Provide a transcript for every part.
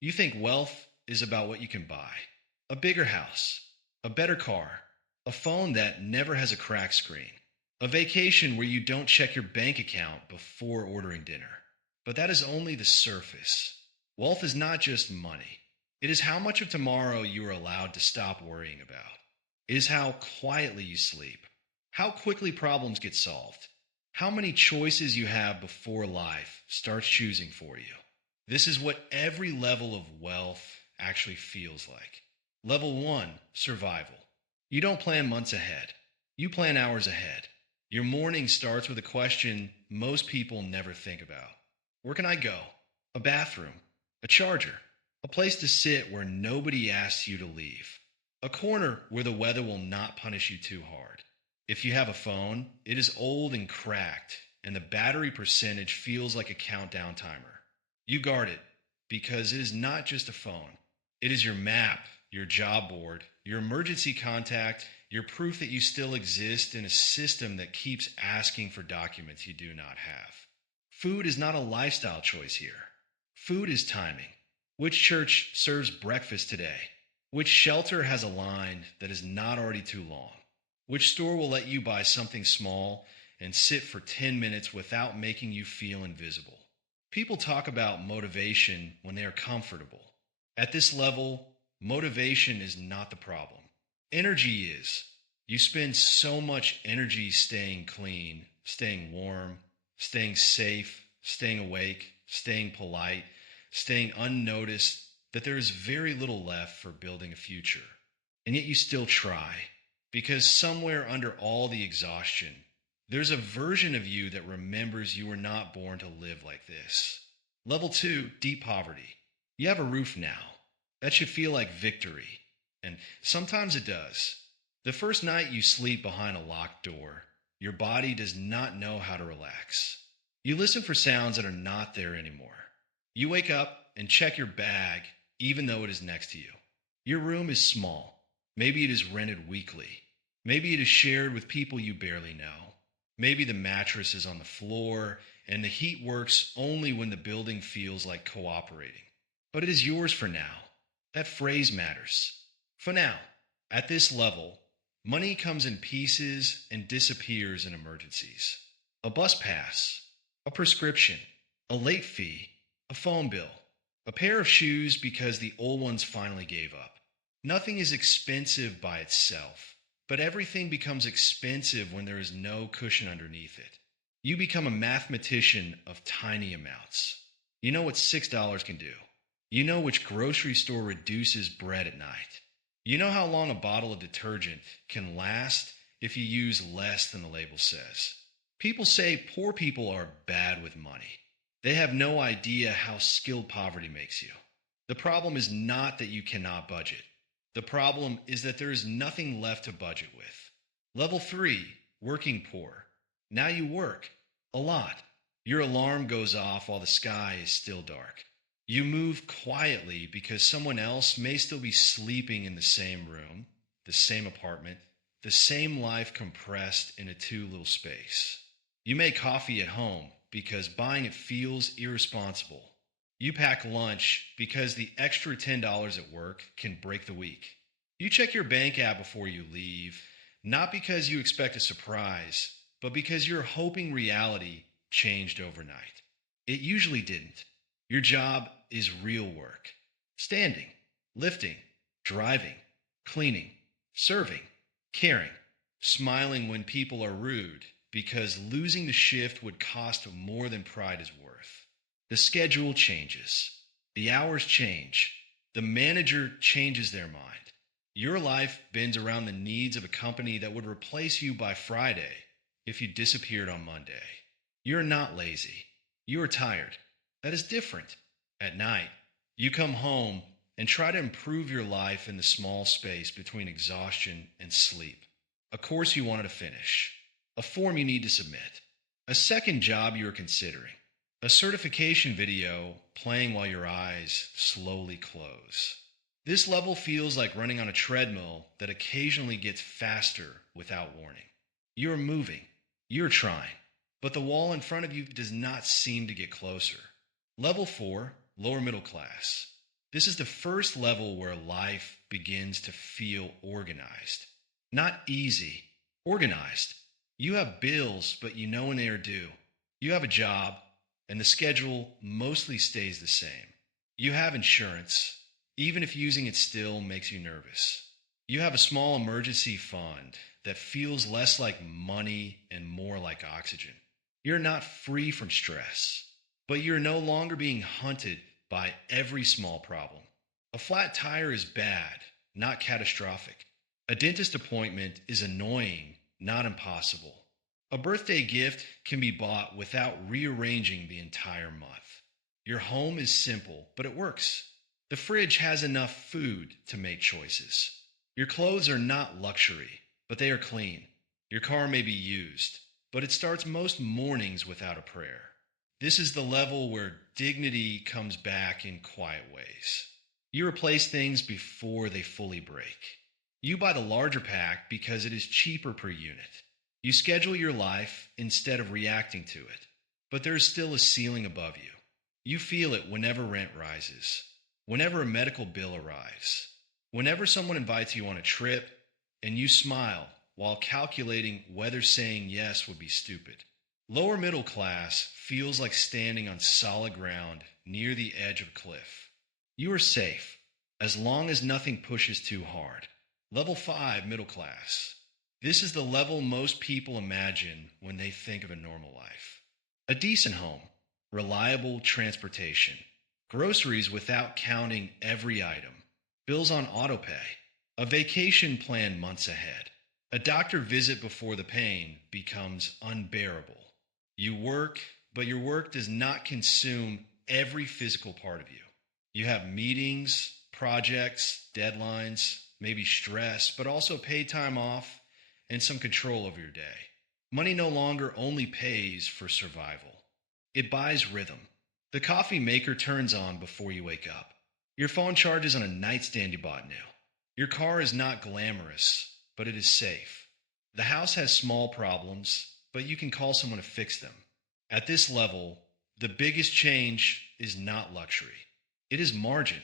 You think wealth is about what you can buy: a bigger house, a better car, a phone that never has a cracked screen, a vacation where you don't check your bank account before ordering dinner. But that is only the surface. Wealth is not just money, it is how much of tomorrow you are allowed to stop worrying about. It is how quietly you sleep, how quickly problems get solved, how many choices you have before life starts choosing for you. This is what every level of wealth actually feels like. Level one: survival. You don't plan months ahead, you plan hours ahead. Your morning starts with a question most people never think about: where can I go? A bathroom, a charger, a place to sit where nobody asks you to leave, a corner where the weather will not punish you too hard. If you have a phone, it is old and cracked, and the battery percentage feels like a countdown timer. You guard it because it is not just a phone. It is your map, your job board, your emergency contact, your proof that you still exist in a system that keeps asking for documents you do not have. Food is not a lifestyle choice here. Food is timing. Which church serves breakfast today? Which shelter has a line that is not already too long? Which store will let you buy something small and sit for 10 minutes without making you feel invisible? People talk about motivation when they are comfortable. At this level, motivation is not the problem. Energy is. You spend so much energy staying clean, staying warm, staying safe, staying awake, staying polite, staying unnoticed, that there is very little left for building a future. And yet you still try, because somewhere under all the exhaustion, there's a version of you that remembers you were not born to live like this. Level 2: deep poverty. You have a roof now. That should feel like victory. And sometimes it does. The first night you sleep behind a locked door, your body does not know how to relax. You listen for sounds that are not there anymore. You wake up and check your bag, even though it is next to you. Your room is small. Maybe it is rented weekly. Maybe it is shared with people you barely know. Maybe the mattress is on the floor and the heat works only when the building feels like cooperating. But it is yours for now. That phrase matters. For now. At this level, money comes in pieces and disappears in emergencies. A bus pass, a prescription, a late fee, a phone bill, a pair of shoes because the old ones finally gave up. Nothing is expensive by itself, but everything becomes expensive when there is no cushion underneath it. You become a mathematician of tiny amounts. You know what $6 can do. You know which grocery store reduces bread at night. You know how long a bottle of detergent can last if you use less than the label says. People say poor people are bad with money. They have no idea how skilled poverty makes you. The problem is not that you cannot budget. The problem is that there is nothing left to budget with. Level 3: working poor. Now you work. A lot. Your alarm goes off while the sky is still dark. You move quietly because someone else may still be sleeping in the same room, the same apartment, the same life compressed into too little space. You make coffee at home because buying it feels irresponsible. You pack lunch because the extra $10 at work can break the week. You check your bank app before you leave, not because you expect a surprise, but because you're hoping reality changed overnight. It usually didn't. Your job is real work: standing, lifting, driving, cleaning, serving, caring, smiling when people are rude, because losing the shift would cost more than pride is worth. The schedule changes. The hours change. The manager changes their mind. Your life bends around the needs of a company that would replace you by Friday if you disappeared on Monday. You're not lazy. You are tired. That is different. At night, you come home and try to improve your life in the small space between exhaustion and sleep. A course you wanted to finish. A form you need to submit. A second job you are considering. A certification video playing while your eyes slowly close. This level feels like running on a treadmill that occasionally gets faster without warning. You are moving. You are trying. But the wall in front of you does not seem to get closer. Level 4: lower middle class. This is the first level where life begins to feel organized. Not easy, organized. You have bills, but you know when they are due. You have a job, and the schedule mostly stays the same. You have insurance, even if using it still makes you nervous. You have a small emergency fund that feels less like money and more like oxygen. You're not free from stress, but you're no longer being hunted by every small problem. A flat tire is bad, not catastrophic. A dentist appointment is annoying, not impossible. A birthday gift can be bought without rearranging the entire month. Your home is simple, but it works. The fridge has enough food to make choices. Your clothes are not luxury, but they are clean. Your car may be used, but it starts most mornings without a prayer. This is the level where dignity comes back in quiet ways. You replace things before they fully break. You buy the larger pack because it is cheaper per unit. You schedule your life instead of reacting to it. But there is still a ceiling above you. You feel it whenever rent rises, whenever a medical bill arrives, whenever someone invites you on a trip, and you smile while calculating whether saying yes would be stupid. Lower middle class feels like standing on solid ground near the edge of a cliff. You are safe as long as nothing pushes too hard. Level 5 middle class. This is the level most people imagine when they think of a normal life. A decent home, reliable transportation, groceries without counting every item, bills on autopay, a vacation planned months ahead. A doctor visit before the pain becomes unbearable. You work, but your work does not consume every physical part of you. You have meetings, projects, deadlines, maybe stress, but also paid time off and some control over your day. Money no longer only pays for survival, it buys rhythm. The coffee maker turns on before you wake up. Your phone charges on a nightstand you bought new. Your car is not glamorous, but it is safe. The house has small problems, but you can call someone to fix them. At this level, the biggest change is not luxury, it is margin.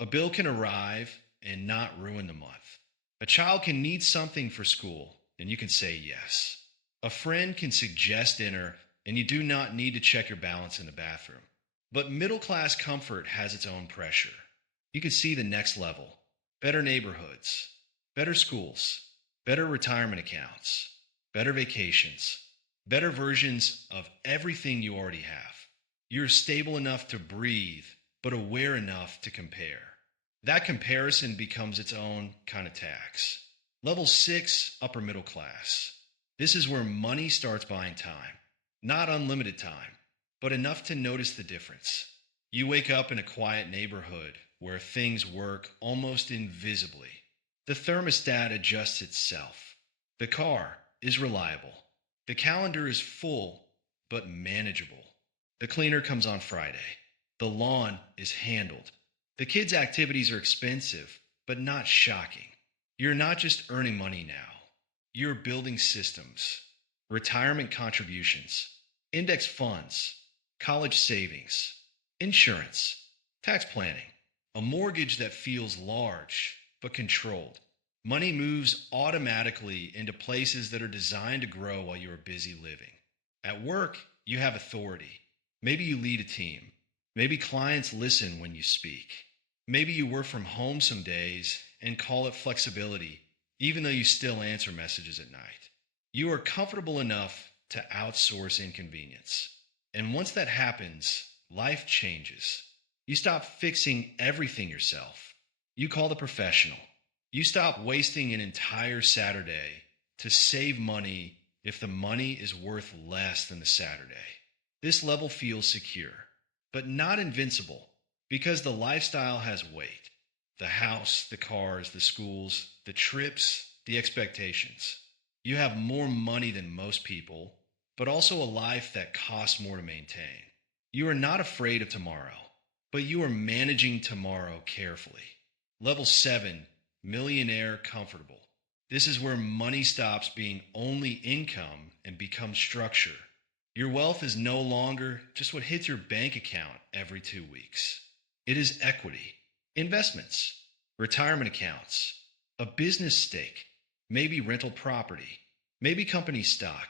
A bill can arrive and not ruin the month. A child can need something for school, and you can say yes. A friend can suggest dinner, and you do not need to check your balance in the bathroom. But middle class comfort has its own pressure. You can see the next level: better neighborhoods, better schools, better retirement accounts, better vacations, better versions of everything you already have. You're stable enough to breathe, but aware enough to compare. That comparison becomes its own kind of tax. Level 6, upper middle class. This is where money starts buying time. Not unlimited time, but enough to notice the difference. You wake up in a quiet neighborhood where things work almost invisibly. The thermostat adjusts itself. The car is reliable. The calendar is full, but manageable. The cleaner comes on Friday. The lawn is handled. The kids' activities are expensive, but not shocking. You're not just earning money now. You're building systems, retirement contributions, index funds, college savings, insurance, tax planning, a mortgage that feels large but controlled. Money moves automatically into places that are designed to grow while you are busy living. At work, you have authority. Maybe you lead a team. Maybe clients listen when you speak. Maybe you work from home some days and call it flexibility, even though you still answer messages at night. You are comfortable enough to outsource inconvenience. And once that happens, life changes. You stop fixing everything yourself. You call the professional. You stop wasting an entire Saturday to save money if the money is worth less than the Saturday. This level feels secure, but not invincible, because the lifestyle has weight. The house, the cars, the schools, the trips, the expectations. You have more money than most people, but also a life that costs more to maintain. You are not afraid of tomorrow, but you are managing tomorrow carefully. Level 7, millionaire comfortable. This is where money stops being only income and becomes structure. Your wealth is no longer just what hits your bank account every 2 weeks. It is equity. Investments, retirement accounts, a business stake, maybe rental property, maybe company stock,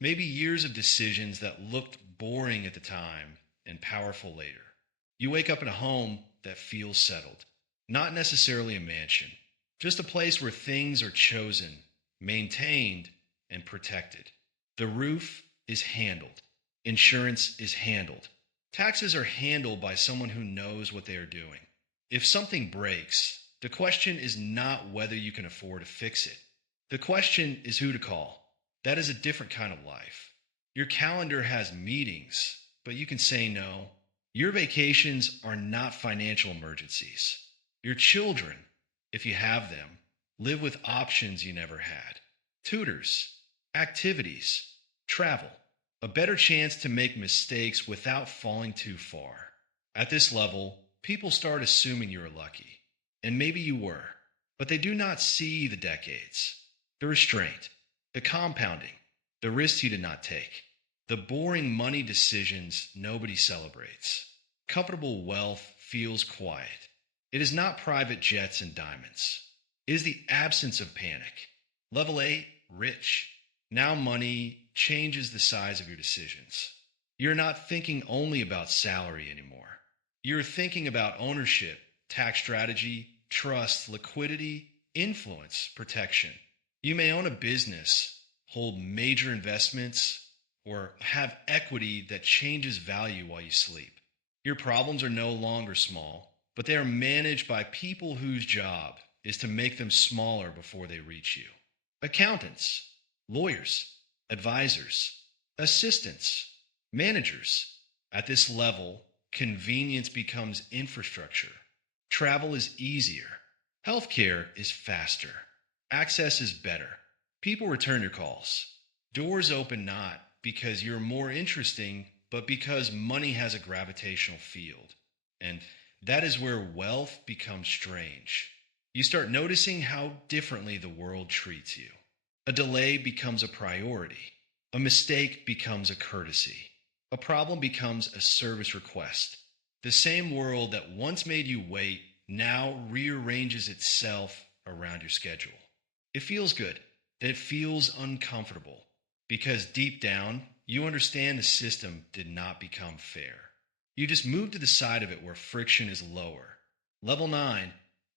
maybe years of decisions that looked boring at the time and powerful later. You wake up in a home that feels settled, not necessarily a mansion, just a place where things are chosen, maintained, and protected. The roof is handled, insurance is handled, taxes are handled by someone who knows what they are doing. If something breaks, the question is not whether you can afford to fix it. The question is who to call. That is a different kind of life. Your calendar has meetings, but you can say no. Your vacations are not financial emergencies. Your children, if you have them, live with options you never had. Tutors, activities, travel, a better chance to make mistakes without falling too far. At this level, people start assuming you're lucky. And maybe you were. But they do not see the decades, the restraint, the compounding, the risks you did not take, the boring money decisions nobody celebrates. Comfortable wealth feels quiet. It is not private jets and diamonds. It is the absence of panic. Level 8, rich. Now money changes the size of your decisions. You're not thinking only about salary anymore. You're thinking about ownership, tax strategy, trust, liquidity, influence, protection. You may own a business, hold major investments, or have equity that changes value while you sleep. Your problems are no longer small, but they are managed by people whose job is to make them smaller before they reach you. Accountants, lawyers, advisors, assistants, managers. At this level, convenience becomes infrastructure. Travel is easier. Healthcare is faster. Access is better. People return your calls. Doors open not because you're more interesting, but because money has a gravitational field. And that is where wealth becomes strange. You start noticing how differently the world treats you. A delay becomes a priority. A mistake becomes a courtesy. A problem becomes a service request. The same world that once made you wait now rearranges itself around your schedule. It feels good. It feels uncomfortable because deep down, you understand the system did not become fair. You just move to the side of it where friction is lower. Level 9,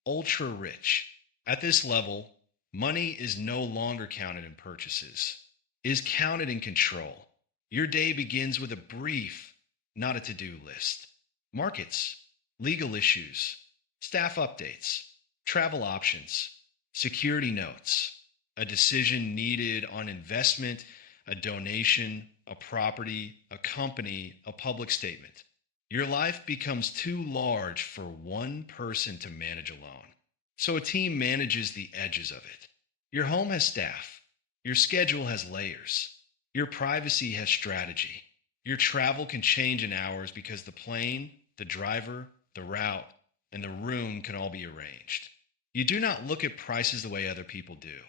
ultra rich. At this level, money is no longer counted in purchases. It is counted in control. Your day begins with a brief, not a to-do list. Markets, legal issues, staff updates, travel options, security notes, a decision needed on investment, a donation, a property, a company, a public statement. Your life becomes too large for one person to manage alone. So a team manages the edges of it. Your home has staff. Your schedule has layers. Your privacy has strategy. Your travel can change in hours because the plane, the driver, the route, and the room can all be arranged. You do not look at prices the way other people do,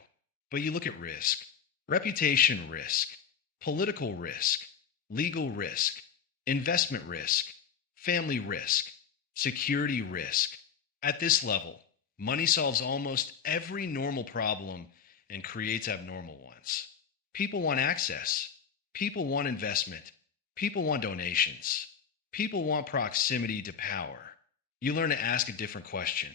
but you look at risk, reputation risk, political risk, legal risk, investment risk, family risk, security risk. At this level, money solves almost every normal problem and creates abnormal ones. People want access. People want investment. People want donations. People want proximity to power. You learn to ask a different question.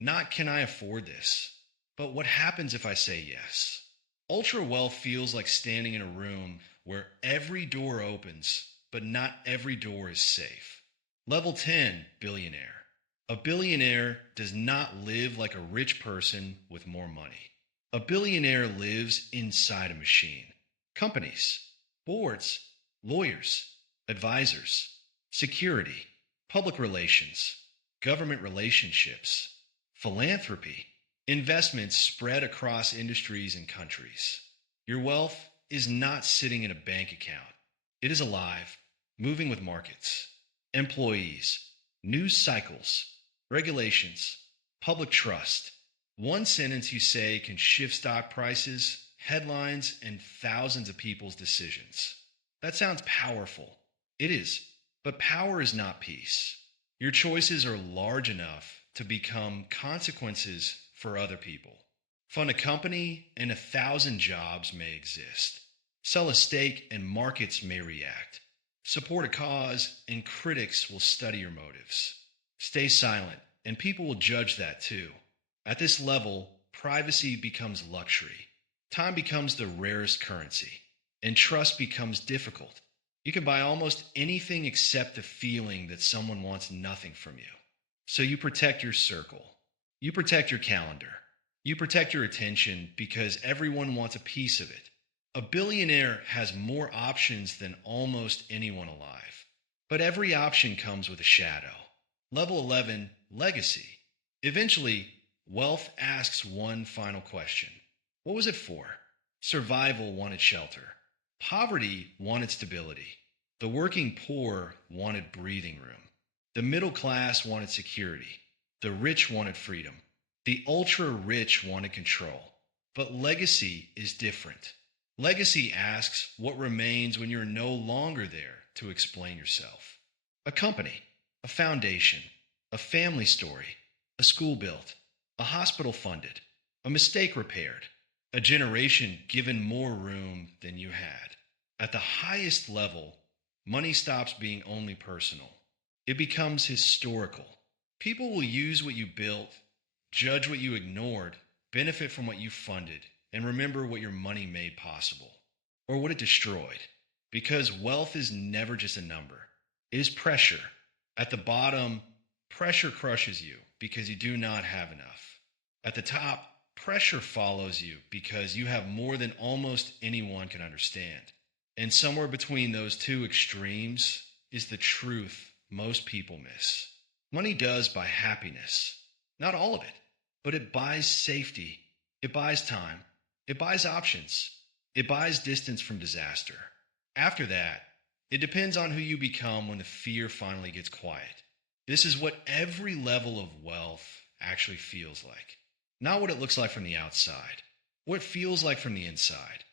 Not can I afford this, but what happens if I say yes? Ultra wealth feels like standing in a room where every door opens, but not every door is safe. Level 10, billionaire. A billionaire does not live like a rich person with more money. A billionaire lives inside a machine. Companies, boards, lawyers, advisors, security, public relations, government relationships, philanthropy, investments spread across industries and countries. Your wealth is not sitting in a bank account. It is alive, moving with markets, employees, news cycles, regulations, public trust. One sentence you say can shift stock prices, headlines, and thousands of people's decisions. That sounds powerful. It is, but power is not peace. Your choices are large enough to become consequences for other people. Fund a company and 1,000 jobs may exist. Sell a stake and markets may react. Support a cause and critics will study your motives. Stay silent and people will judge that too. At this level, privacy becomes luxury. Time becomes the rarest currency. And trust becomes difficult. You can buy almost anything except the feeling that someone wants nothing from you. So you protect your circle. You protect your calendar. You protect your attention because everyone wants a piece of it. A billionaire has more options than almost anyone alive. But every option comes with a shadow. Level 11, legacy. Eventually, wealth asks one final question. What was it for? Survival wanted shelter. Poverty wanted stability. The working poor wanted breathing room. The middle class wanted security. The rich wanted freedom. The ultra rich wanted control. But legacy is different. Legacy asks what remains when you're no longer there to explain yourself. A company, a foundation, a family story, a school built, a hospital funded, a mistake repaired, a generation given more room than you had. At the highest level, money stops being only personal. It becomes historical. People will use what you built, judge what you ignored, benefit from what you funded, and remember what your money made possible, or what it destroyed. Because wealth is never just a number, it is pressure. At the bottom, pressure crushes you because you do not have enough. At the top, pressure follows you because you have more than almost anyone can understand. And somewhere between those two extremes is the truth most people miss. Money does buy happiness. Not all of it, but it buys safety. It buys time. It buys options. It buys distance from disaster. After that, it depends on who you become when the fear finally gets quiet. This is what every level of wealth actually feels like. Not what it looks like from the outside. What it feels like from the inside.